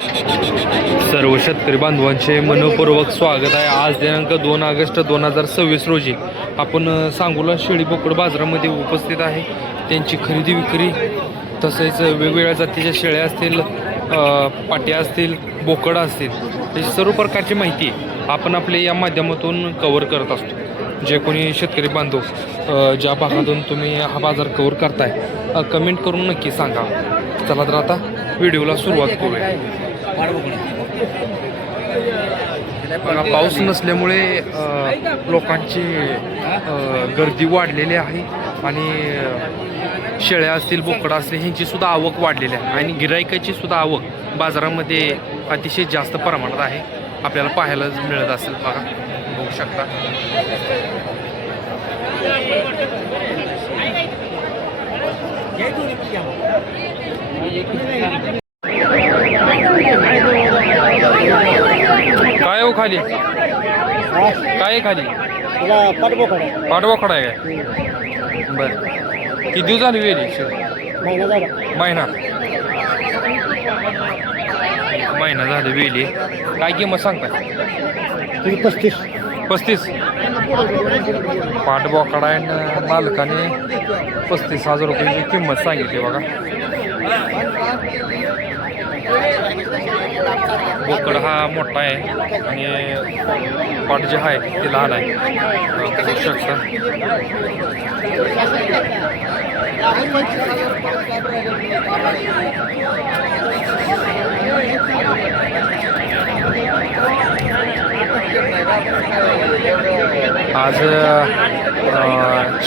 सर्व शेतकरी बांधवांचे मनपूर्वक स्वागत आहे। आज दिनांक 2 ऑगस्ट 2026 रोजी आपण सांगोला शेळी बोकड बाजारामध्ये उपस्थित आहे। त्यांची खरेदी विक्री तसेच वेगवेगळ्या जातीच्या शेळ्या असतील, पाट्या असतील, बोकड असतील, त्याची सर्व प्रकारची माहिती आपण आपल्या या माध्यमातून कव्हर करत असतो। जे कोणी शेतकरी बांधव ज्या भागातून तुम्ही हा बाजार कव्हर करताय कमेंट करून नक्की सांगा। चला तर आता व्हिडिओला सुरुवात करूया। पाऊस नसल्यामुळे लोकांची गर्दी वाढलेली आहे आणि शेळ्या असतील, बोकडा असतील ह्यांची सुद्धा आवक वाढलेली आहे आणि गिरायकाची सुद्धा आवक बाजारामध्ये अतिशय जास्त प्रमाणात आहे। आपल्याला पाहायला मिळत असेल, बघा बघू शकता। काय हो खाली, काय खाली पाठबोकडा आहे काय? बर, किती दिवस झाले वेली? महिना झाले वेली। काय किंमत सांगताय? 35 पाठबोकडा आहे, मालकाने 35,000 रुपयाची किंमत सांगितली बघा। बोकड हा मोठा आहे आणि पाट जे आहे ते लहान आहे, बघू शकता। आज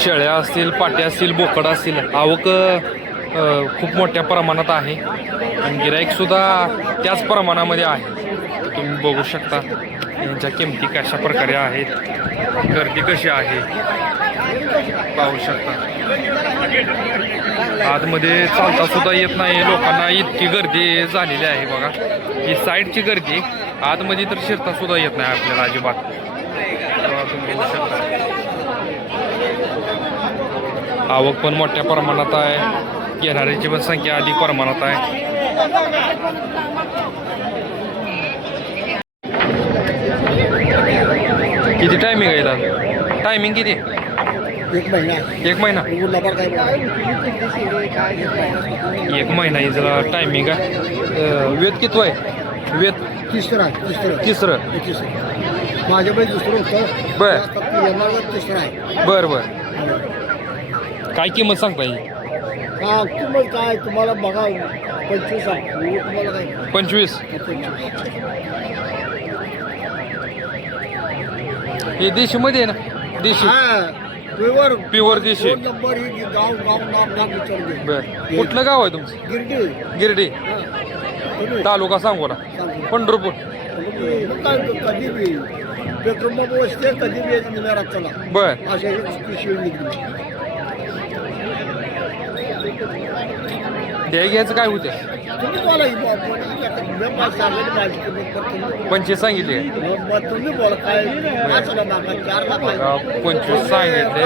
शेळ्या असतील, पाट्या असतील, बोकड असतील आवक खूप मोठ्या प्रमाणात आहे आणि गिराईकसुद्धा त्याच प्रमाणामध्ये आहे। तुम्ही बघू शकता यांच्या किमती कशा प्रकारे आहेत, गर्दी कशी आहे पाहू शकता। आतमध्ये चालता सुद्धा येत नाही लोकांना, इतकी गर्दी झालेली आहे बघा। ही साईडची गर्दी, आतमध्ये तर शिरता सुद्धा येत नाही आपल्याला अजिबात। तुम्ही बघू शकता आवक पण मोठ्या प्रमाणात आहे, घेणाऱ्यांची पण संख्या अधिक प्रमाणात आहे। किती टायमिंग आहे दादा? टायमिंग किती? एक महिना एक महिना ही जरा टायमिंग आहे। वेद किती आहे? वेद तिसरं माझ्या बाई दुसरं होतं। बर बर काय किंमत सांगता येईल? किंमत काय तुम्हाला बघा, 25 तुम्हाला काय? 25 हे देशी मध्ये आहे ना? देशी प्युअर देशी। नंबर ही गाव नाम विचार। बर, कुठलं गाव आहे तुमचं? गिरडी तालुका सांगोला, पंढरपूर। कधी बी पेट्रोल बसते, कधी बी चला। बर, द्या घ्यायचं काय होते? 25 सांगितले, 25 सांगितले।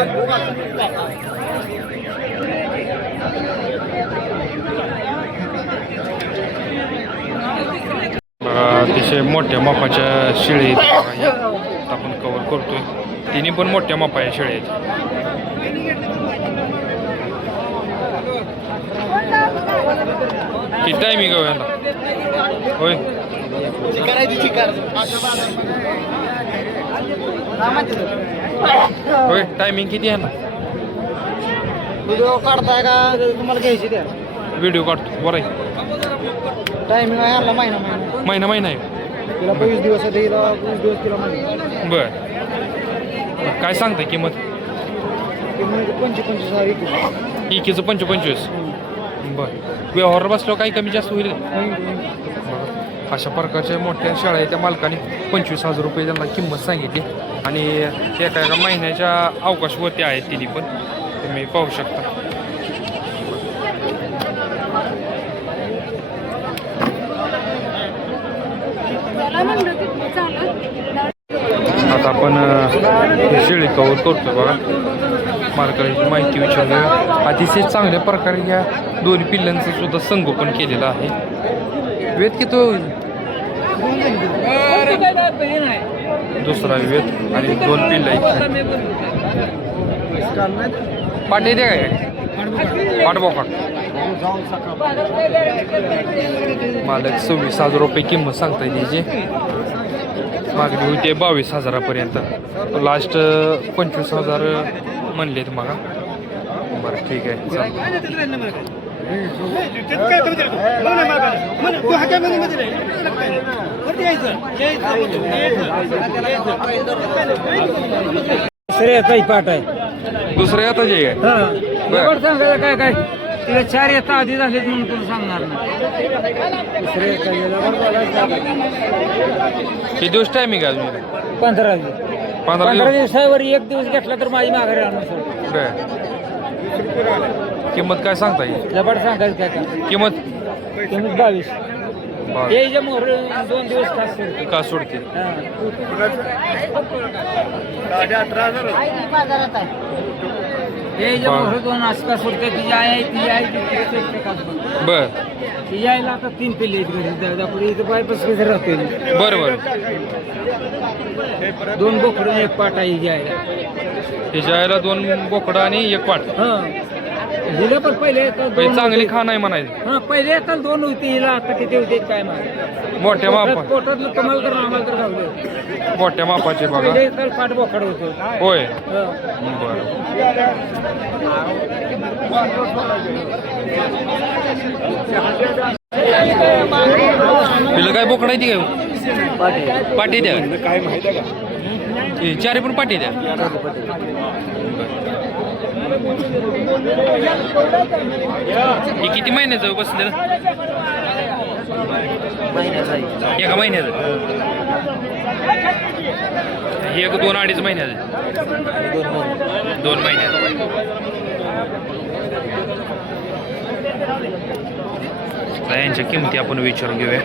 अतिशय मोठ्या मापाच्या शेळी आपण कव्हर करतोय, तिन्ही पण मोठ्या मापाच्या शेळी आहेत। किती टायमिंग आहे यांना? होय, होय टायमिंग किती आहे ना? व्हिडिओ काढताय का तुम्हाला घ्यायची? द्या, व्हिडिओ काढतो बरं आहे। टायमिंग आहे याला महिना आहे तिला 25 दिवस आहे, तिला 25 दिवस तिला महिना। बर, काय सांगताय किंमत? 25,000 इकीचं 25। बर, व्यवहार बसल्यावर काही कमी जास्त होईल? अशा प्रकारच्या मोठ्या शाळा आहे, त्या मालकाने 25,000 रुपये त्यांना किंमत सांगितली आणि एका महिन्याच्या अवकाशवरती आहेत तिन्ही पण, तुम्ही पाहू शकता। आता आपण शेळी कव्हर करतो बघा। मालकाची माहिती विचारली, अतिशय चांगल्या प्रकारे ह्या दोन्ही पिल्लांचं सुद्धा संगोपन केलेलं आहे। वेद किती होईल दुसरा वेद आणि 2 पिल्ल आहेत पाटी द्या काय पाठबोकाट मालक 26,000 रुपये किंमत सांगताय त्याची मागणी होती 22,000 लास्ट 25,000 म्हणलेत मग बरं ठीक आहे काही पाठ आहे दुसऱ्या आता जे आहे बरं सांगायला काय काय तिला 4 येता आधी झालेत म्हणून तुला सांगणार नाही किती दिवस टायमिंग आहे अजून 15 15 दिवसावर 1 दिवस घेतला तर माझी माघारी आणून सोड काय किंमत काय सांगता येईल लबाड सांगायचं काय काय किंमत 22 यायच्या मोहर 2 दिवस तास सोडते का सोडते यायच्या मोहर 2 आसपास सोडते ती आहे ती आहे बर ती यायला आता 3 पिल्ले आहेत घरी पुढे इथं बायपास कसं राहते बरं बरं 2 बोकडं 1 पाट आहे जी आहे त्याच्या आईला 2 बोकडं आणि 1 पाट हिला पण पहिले चांगली खाण आहे म्हणायचं हा पहिले आता 2 होती हिला आता किती होते काय माहिती मोठ्या मापा पोटातलं कमाल तर आम्हाला तर खावलं मोठ्या मापाचे बघा पहिले तर पाठ बोकड होतो होय हं. बरं तिला काय बोकडा आहे ती काय पाटी द्या काय माहिती आहे का चारी पण पाटी द्या हे किती महिन्याचं बसलेलं एका महिन्याचं हे 2-2.5 महिन्याचं 2 महिन्याचं यांच्या किमती आपण विचारून घेऊया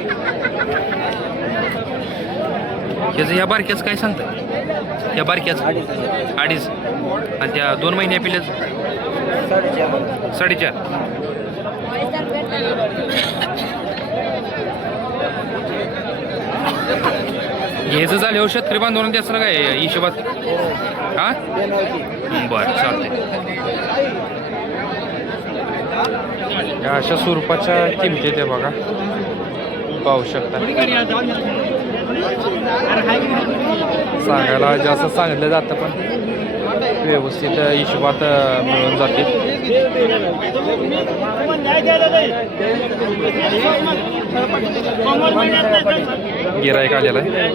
ह्याचं ह्या बारक्याचं काय सांगता या बारक्याचं 2.5 आणि त्या 2 महिन्या पिल्याचं 4.5 घ्यायचं झाल्यावर शेतकरी बांधवून द्यायचं ना काय हिशोबात हा बरं चालतंय या अशा स्वरूपाच्या किमती ते बघा पाहू शकता सांगायला जास्त सांगितलं जातं पण व्यवस्थित हिशोबात मिळून जाते गिराईक आलेला आहे